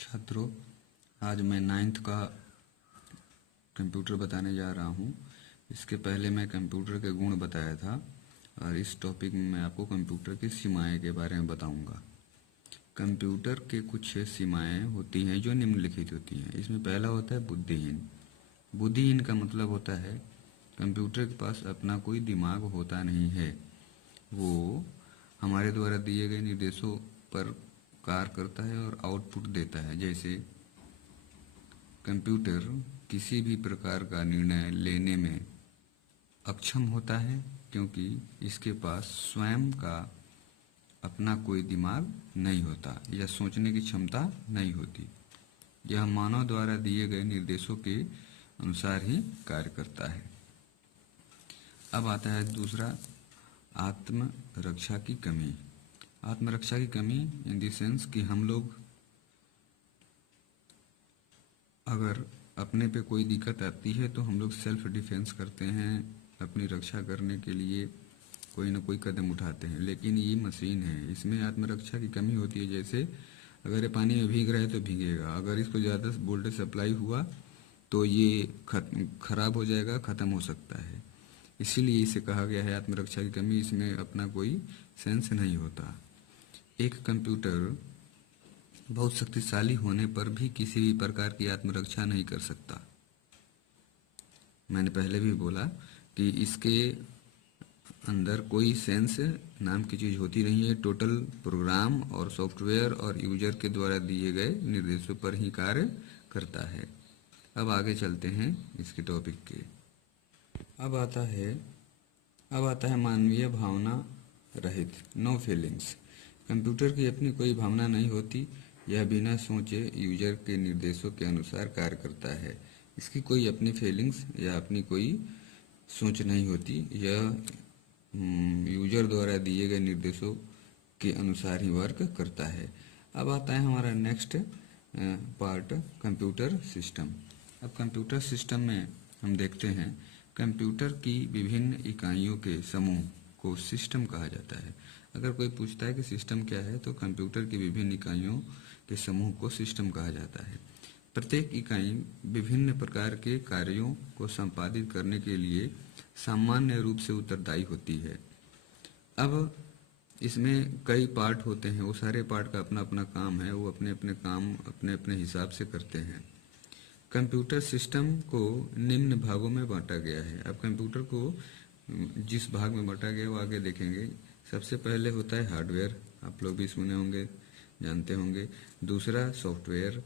छात्रों, आज मैं 9th का कंप्यूटर बताने जा रहा हूँ। इसके पहले मैं कंप्यूटर के गुण बताया था और इस टॉपिक में मैं आपको कंप्यूटर की सीमाएं के बारे में बताऊंगा। कंप्यूटर के कुछ सीमाएं होती हैं जो निम्नलिखित होती हैं। इसमें पहला होता है बुद्धिहीन। बुद्धिहीन का मतलब होता है कंप्यूटर के पास अपना कोई दिमाग होता नहीं है। वो हमारे द्वारा दिए गए निर्देशों पर कार्य करता है और आउटपुट देता है। जैसे कंप्यूटर किसी भी प्रकार का निर्णय लेने में अक्षम होता है क्योंकि इसके पास स्वयं का अपना कोई दिमाग नहीं होता या सोचने की क्षमता नहीं होती। यह मानव द्वारा दिए गए निर्देशों के अनुसार ही कार्य करता है। अब आता है दूसरा, आत्मरक्षा की कमी। आत्मरक्षा की कमी इन द सेंस कि हम लोग अगर अपने पे कोई दिक्कत आती है तो हम लोग सेल्फ डिफेंस करते हैं, अपनी रक्षा करने के लिए कोई ना कोई कदम उठाते हैं। लेकिन ये मशीन है, इसमें आत्मरक्षा की कमी होती है। जैसे अगर ये पानी में भीग रहा है तो भीगेगा, अगर इसको ज़्यादा वोल्टेज सप्लाई हुआ तो ये खराब हो जाएगा, ख़त्म हो सकता है। इसीलिए इसे कहा गया है आत्मरक्षा की कमी। इसमें अपना कोई सेंस नहीं होता। एक कंप्यूटर बहुत शक्तिशाली होने पर भी किसी भी प्रकार की आत्मरक्षा नहीं कर सकता। मैंने पहले भी बोला कि इसके अंदर कोई सेंस नाम की चीज़ होती नहीं है। टोटल प्रोग्राम और सॉफ्टवेयर और यूजर के द्वारा दिए गए निर्देशों पर ही कार्य करता है। अब आगे चलते हैं इसके टॉपिक के। अब आता है मानवीय भावना रहित, नो फीलिंग्स। कंप्यूटर की अपनी कोई भावना नहीं होती। यह बिना सोचे यूजर के निर्देशों के अनुसार कार्य करता है। इसकी कोई अपनी फीलिंग्स या अपनी कोई सोच नहीं होती। यह यूजर द्वारा दिए गए निर्देशों के अनुसार ही वर्क करता है। अब आता है हमारा नेक्स्ट पार्ट, कंप्यूटर सिस्टम। अब कंप्यूटर सिस्टम में हम देखते हैं कंप्यूटर की विभिन्न इकाइयों के समूह को सिस्टम कहा जाता है। अगर कोई पूछता है कि सिस्टम क्या है तो कंप्यूटर की विभिन्न इकाइयों के समूह को सिस्टम कहा जाता है। प्रत्येक इकाई विभिन्न प्रकार के कार्यों को संपादित करने के लिए सामान्य रूप से उत्तरदायी होती है। अब इसमें कई पार्ट होते हैं, वो सारे पार्ट का अपना अपना काम है, वो अपने अपने काम अपने अपने हिसाब से करते हैं। कंप्यूटर सिस्टम को निम्न भागों में बांटा गया है। अब कंप्यूटर को जिस भाग में बांटा गया वो आगे देखेंगे। सबसे पहले होता है हार्डवेयर, आप लोग भी सुने होंगे, जानते होंगे। दूसरा सॉफ्टवेयर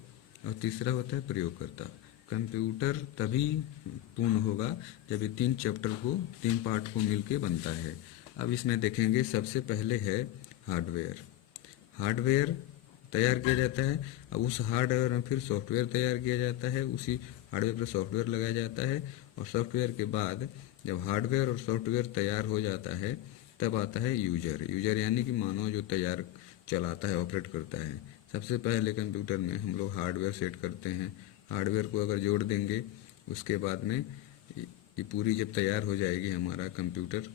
और तीसरा होता है प्रयोगकर्ता। कंप्यूटर तभी पूर्ण होगा जब ये तीन पार्ट को मिलके बनता है। अब इसमें देखेंगे, सबसे पहले है हार्डवेयर। हार्डवेयर तैयार किया जाता है। अब उस हार्डवेयर में फिर सॉफ्टवेयर तैयार किया जाता है, उसी हार्डवेयर पर सॉफ्टवेयर लगाया जाता है और सॉफ्टवेयर के बाद जब हार्डवेयर और सॉफ्टवेयर तैयार हो जाता है तब आता है यूजर। यूजर यानी कि मानव जो तैयार चलाता है, ऑपरेट करता है। सबसे पहले कंप्यूटर में हम लोग हार्डवेयर सेट करते हैं। हार्डवेयर को अगर जोड़ देंगे उसके बाद में ये पूरी जब तैयार हो जाएगी हमारा कंप्यूटर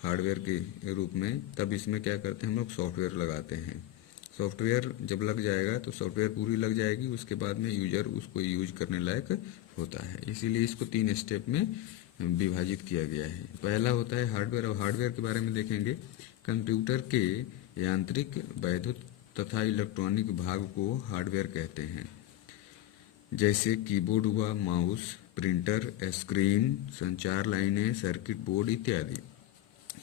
हार्डवेयर के रूप में, तब इसमें क्या करते हैं हम लोग सॉफ्टवेयर लगाते हैं। सॉफ्टवेयर जब लग जाएगा तो सॉफ्टवेयर पूरी लग जाएगी, उसके बाद में यूजर उसको यूज करने लायक होता है। इसीलिए इसको 3 स्टेप में विभाजित किया गया है। पहला होता है हार्डवेयर। और हार्डवेयर के बारे में देखेंगे, कंप्यूटर के यांत्रिक, वैद्युत तथा इलेक्ट्रॉनिक भाग को हार्डवेयर कहते हैं। जैसे कीबोर्ड हुआ, माउस, प्रिंटर, स्क्रीन, संचार लाइनें, सर्किट बोर्ड इत्यादि।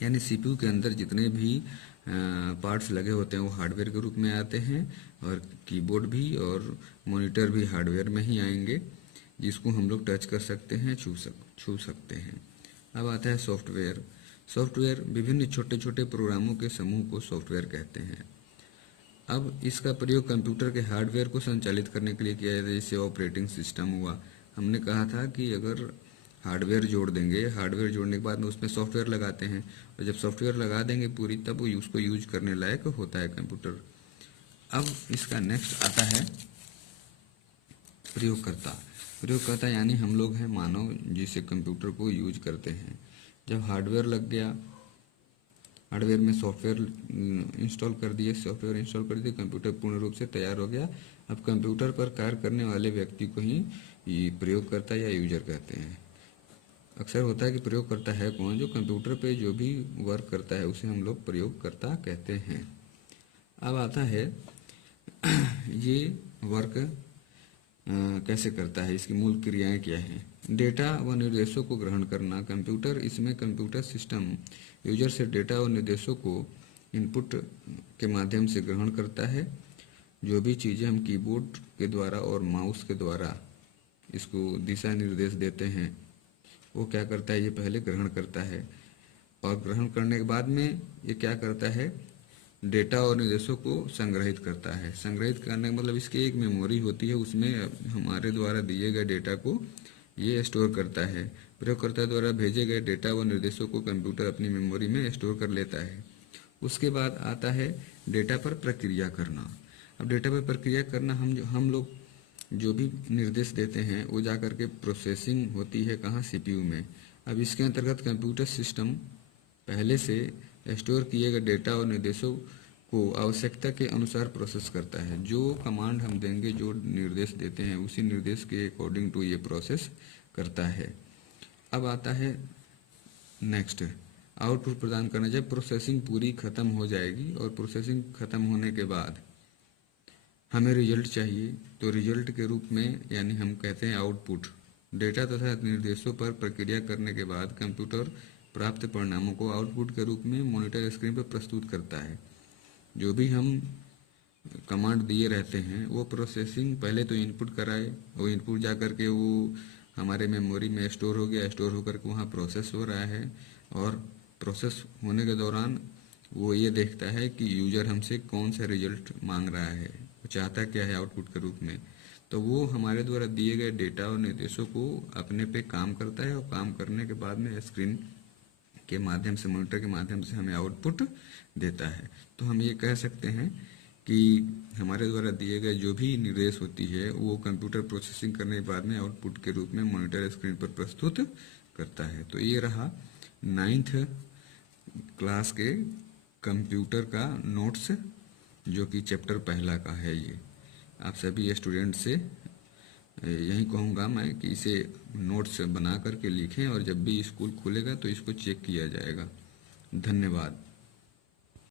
यानी सीपीयू के अंदर जितने भी पार्ट्स लगे होते हैं वो हार्डवेयर के रूप में आते हैं और कीबोर्ड भी और मॉनिटर भी हार्डवेयर में ही आएंगे, जिसको हम लोग टच कर सकते हैं, छू सकते हैं। अब आता है सॉफ्टवेयर। सॉफ्टवेयर विभिन्न छोटे छोटे प्रोग्रामों के समूह को सॉफ्टवेयर कहते हैं। अब इसका प्रयोग कंप्यूटर के हार्डवेयर को संचालित करने के लिए किया जाता है। जैसे ऑपरेटिंग सिस्टम हुआ, हमने कहा था कि अगर हार्डवेयर जोड़ देंगे, हार्डवेयर जोड़ने के बाद में उसमें सॉफ्टवेयर लगाते हैं और जब सॉफ्टवेयर लगा देंगे पूरी, तब वो उसको यूज करने लायक होता है कंप्यूटर। अब इसका नेक्स्ट आता है प्रयोगकर्ता। प्रयोगकर्ता यानी हम लोग हैं मानव, जिसे कंप्यूटर को यूज करते हैं। जब हार्डवेयर लग गया, हार्डवेयर में सॉफ्टवेयर इंस्टॉल कर दिए, सॉफ्टवेयर इंस्टॉल कर दिए, कंप्यूटर पूर्ण रूप से तैयार हो गया। अब कंप्यूटर पर कार्य करने वाले व्यक्ति को ही ये प्रयोगकर्ता या यूजर कहते हैं। अक्सर होता है कि प्रयोगकर्ता है कौन? जो कंप्यूटर पे जो भी वर्क करता है उसे हम लोग प्रयोगकर्ता कहते हैं। अब आता है ये वर्क कैसे करता है, इसकी मूल क्रियाएं क्या हैं। डेटा व निर्देशों को ग्रहण करना। कंप्यूटर, इसमें कंप्यूटर सिस्टम यूजर से डेटा और निर्देशों को इनपुट के माध्यम से ग्रहण करता है। जो भी चीज़ें हम कीबोर्ड के द्वारा और माउस के द्वारा इसको दिशा निर्देश देते हैं, वो क्या करता है, ये पहले ग्रहण करता है और ग्रहण करने के बाद में ये क्या करता है, डेटा और निर्देशों को संग्रहित करता है। संग्रहित करने का मतलब इसकी एक मेमोरी होती है, उसमें हमारे द्वारा दिए गए डेटा को ये स्टोर करता है। प्रयोगकर्ता द्वारा भेजे गए डेटा व निर्देशों को कंप्यूटर अपनी मेमोरी में स्टोर कर लेता है। उसके बाद आता है डेटा पर प्रक्रिया करना। अब डेटा पर प्रक्रिया करना, हम लोग जो भी निर्देश देते हैं वो जा करके प्रोसेसिंग होती है कहाँ, सीपीयू में। अब इसके अंतर्गत कंप्यूटर सिस्टम पहले से स्टोर किए गए डेटा और निर्देशों को आवश्यकता के अनुसार प्रोसेस करता है। जो कमांड हम देंगे, जो निर्देश देते हैं, उसी निर्देश के अकॉर्डिंग टू ये प्रोसेस करता है। अब आता है नेक्स्ट, आउटपुट प्रदान करना। जब प्रोसेसिंग पूरी खत्म हो जाएगी और प्रोसेसिंग खत्म होने के बाद हमें रिजल्ट चाहिए, तो रिजल्ट के रूप में यानी हम कहते हैं आउटपुट। डेटा तथा निर्देशों पर प्रक्रिया करने के बाद कंप्यूटर प्राप्त परिणामों को आउटपुट के रूप में मॉनिटर स्क्रीन पर प्रस्तुत करता है। जो भी हम कमांड दिए रहते हैं वो प्रोसेसिंग पहले तो इनपुट कराए, वो इनपुट जा कर के वो हमारे मेमोरी में स्टोर हो गया, स्टोर होकर के वहाँ प्रोसेस हो रहा है और प्रोसेस होने के दौरान वो ये देखता है कि यूजर हमसे कौन सा रिजल्ट मांग रहा है, वो चाहता क्या है आउटपुट के रूप में। तो वो हमारे द्वारा दिए गए डेटा और निर्देशों को अपने पे काम करता है और काम करने के बाद में स्क्रीन के माध्यम से, मॉनिटर के माध्यम से हमें आउटपुट देता है। तो हम ये कह सकते हैं कि हमारे द्वारा दिए गए जो भी निर्देश होती है वो कंप्यूटर प्रोसेसिंग करने के बाद में आउटपुट के रूप में मॉनिटर स्क्रीन पर प्रस्तुत करता है। तो ये रहा 9th क्लास के कंप्यूटर का नोट्स, जो कि चैप्टर पहला का है। ये आप सभी स्टूडेंट से यही कहूँगा मैं कि इसे नोट्स बना करके लिखें और जब भी स्कूल खुलेगा तो इसको चेक किया जाएगा। धन्यवाद।